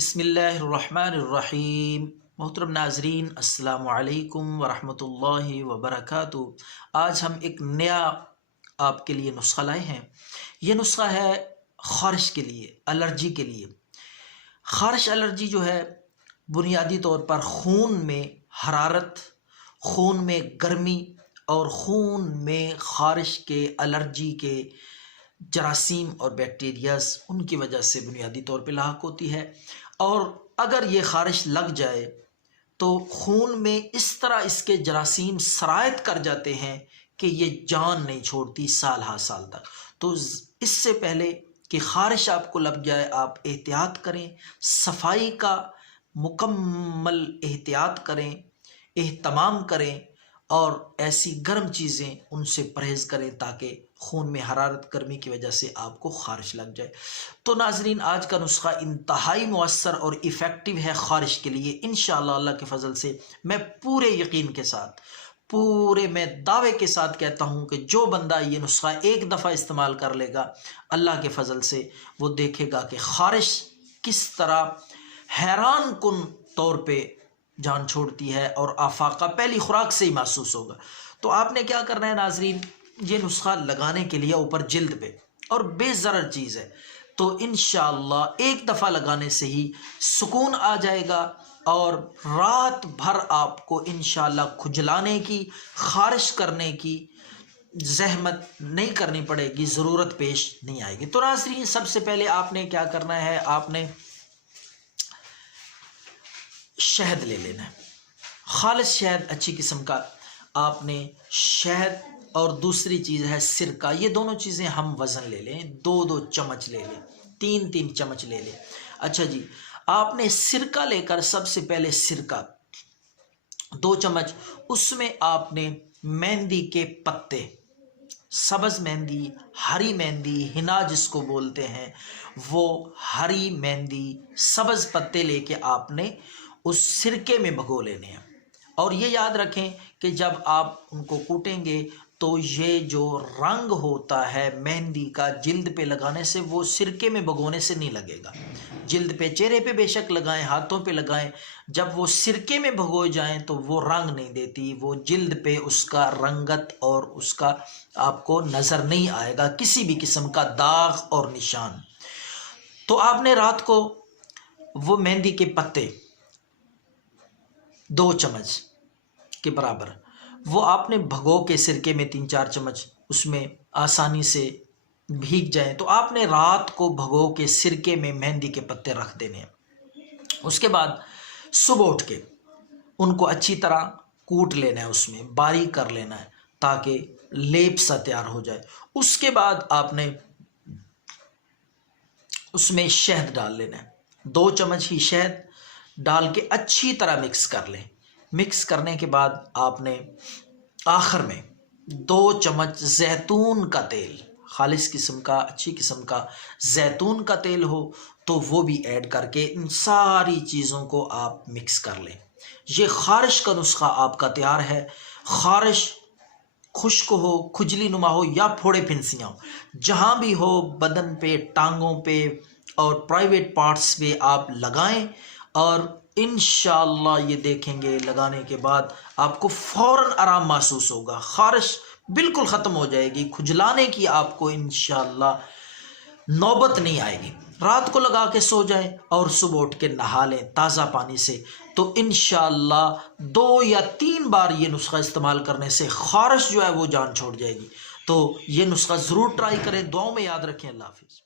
بسم اللہ الرحمن الرحیم۔ محترم ناظرین، السلام علیکم ورحمۃ اللہ وبرکاتہ۔ آج ہم ایک نیا آپ کے لیے نسخہ لائے ہیں۔ یہ نسخہ ہے خارش کے لیے، الرجی کے لیے۔ خارش الرجی جو ہے بنیادی طور پر خون میں حرارت، خون میں گرمی اور خون میں خارش کے الرجی کے جراثیم اور بیکٹیریاز ان کی وجہ سے بنیادی طور پہ لاحق ہوتی ہے۔ اور اگر یہ خارش لگ جائے تو خون میں اس طرح اس کے جراثیم سرایت کر جاتے ہیں کہ یہ جان نہیں چھوڑتی سال ہا سال تک۔ تو اس سے پہلے کہ خارش آپ کو لگ جائے آپ احتیاط کریں، صفائی کا مکمل احتیاط کریں، اہتمام کریں اور ایسی گرم چیزیں ان سے پرہیز کریں تاکہ خون میں حرارت گرمی کی وجہ سے آپ کو خارش لگ جائے۔ تو ناظرین، آج کا نسخہ انتہائی مؤثر اور ایفیکٹو ہے خارش کے لیے۔ انشاءاللہ اللہ کے فضل سے میں پورے یقین کے ساتھ، میں دعوے کے ساتھ کہتا ہوں کہ جو بندہ یہ نسخہ ایک دفعہ استعمال کر لے گا، اللہ کے فضل سے وہ دیکھے گا کہ خارش کس طرح حیران کن طور پہ جان چھوڑتی ہے اور آفاقہ پہلی خوراک سے ہی محسوس ہوگا۔ تو آپ نے کیا کرنا ہے ناظرین، یہ نسخہ لگانے کے لیے اوپر جلد پہ، اور بے ضرر چیز ہے، تو انشاءاللہ ایک دفعہ لگانے سے ہی سکون آ جائے گا اور رات بھر آپ کو انشاءاللہ کھجلانے کی، خارش کرنے کی زحمت نہیں کرنی پڑے گی، ضرورت پیش نہیں آئے گی۔ تو ناظرین، سب سے پہلے آپ نے کیا کرنا ہے، آپ نے شہد لے لینا ہے، خالص شہد اچھی قسم کا۔ آپ نے شہد اور دوسری چیز ہے سرکہ، یہ دونوں چیزیں ہم وزن لے لیں، 2 چمچ لے لیں، 3 چمچ لے لیں۔ اچھا جی، آپ نے سرکہ لے کر سب سے پہلے سرکہ 2 چمچ، اس میں آپ نے مہندی کے پتے، سبز مہندی، ہری مہندی، ہنا جس کو بولتے ہیں، وہ ہری مہندی سبز پتے لے کے آپ نے اس سرکے میں بھگو لینے ہیں۔ اور یہ یاد رکھیں کہ جب آپ ان کو کوٹیں گے تو یہ جو رنگ ہوتا ہے مہندی کا جلد پہ لگانے سے وہ سرکے میں بھگونے سے نہیں لگے گا۔ جلد پہ، چہرے پہ بے شک لگائیں، ہاتھوں پہ لگائیں، جب وہ سرکے میں بھگو جائیں تو وہ رنگ نہیں دیتی، وہ جلد پہ اس کا رنگت اور اس کا آپ کو نظر نہیں آئے گا کسی بھی قسم کا داغ اور نشان۔ تو آپ نے رات کو وہ مہندی کے پتے 2 چمچ کے برابر وہ آپ نے بھگو کے سرکے میں 3-4 چمچ اس میں آسانی سے بھیگ جائیں، تو آپ نے رات کو بھگو کے سرکے میں مہندی کے پتے رکھ دینے ہیں۔ اس کے بعد صبح اٹھ کے ان کو اچھی طرح کوٹ لینا ہے، اس میں باریک کر لینا ہے تاکہ لیپ سا تیار ہو جائے۔ اس کے بعد آپ نے اس میں شہد ڈال لینا ہے، 2 چمچ ہی شہد ڈال کے اچھی طرح مکس کر لیں۔ مکس کرنے کے بعد آپ نے آخر میں 2 چمچ زیتون کا تیل، خالص قسم کا، اچھی قسم کا زیتون کا تیل ہو تو وہ بھی ایڈ کر کے ان ساری چیزوں کو آپ مکس کر لیں۔ یہ خارش کا نسخہ آپ کا تیار ہے۔ خارش خشک ہو، کھجلی نما ہو یا پھوڑے پھنسیاں ہو، جہاں بھی ہو، بدن پہ، ٹانگوں پہ اور پرائیویٹ پارٹس پہ آپ لگائیں، اور انشاءاللہ یہ دیکھیں گے لگانے کے بعد آپ کو فوراً آرام محسوس ہوگا، خارش بالکل ختم ہو جائے گی، کھجلانے کی آپ کو انشاءاللہ نوبت نہیں آئے گی۔ رات کو لگا کے سو جائیں اور صبح اٹھ کے نہا لیں تازہ پانی سے، تو انشاءاللہ 2 یا 3 بار یہ نسخہ استعمال کرنے سے خارش جو ہے وہ جان چھوڑ جائے گی۔ تو یہ نسخہ ضرور ٹرائی کریں، دعاؤں میں یاد رکھیں۔ اللہ حافظ۔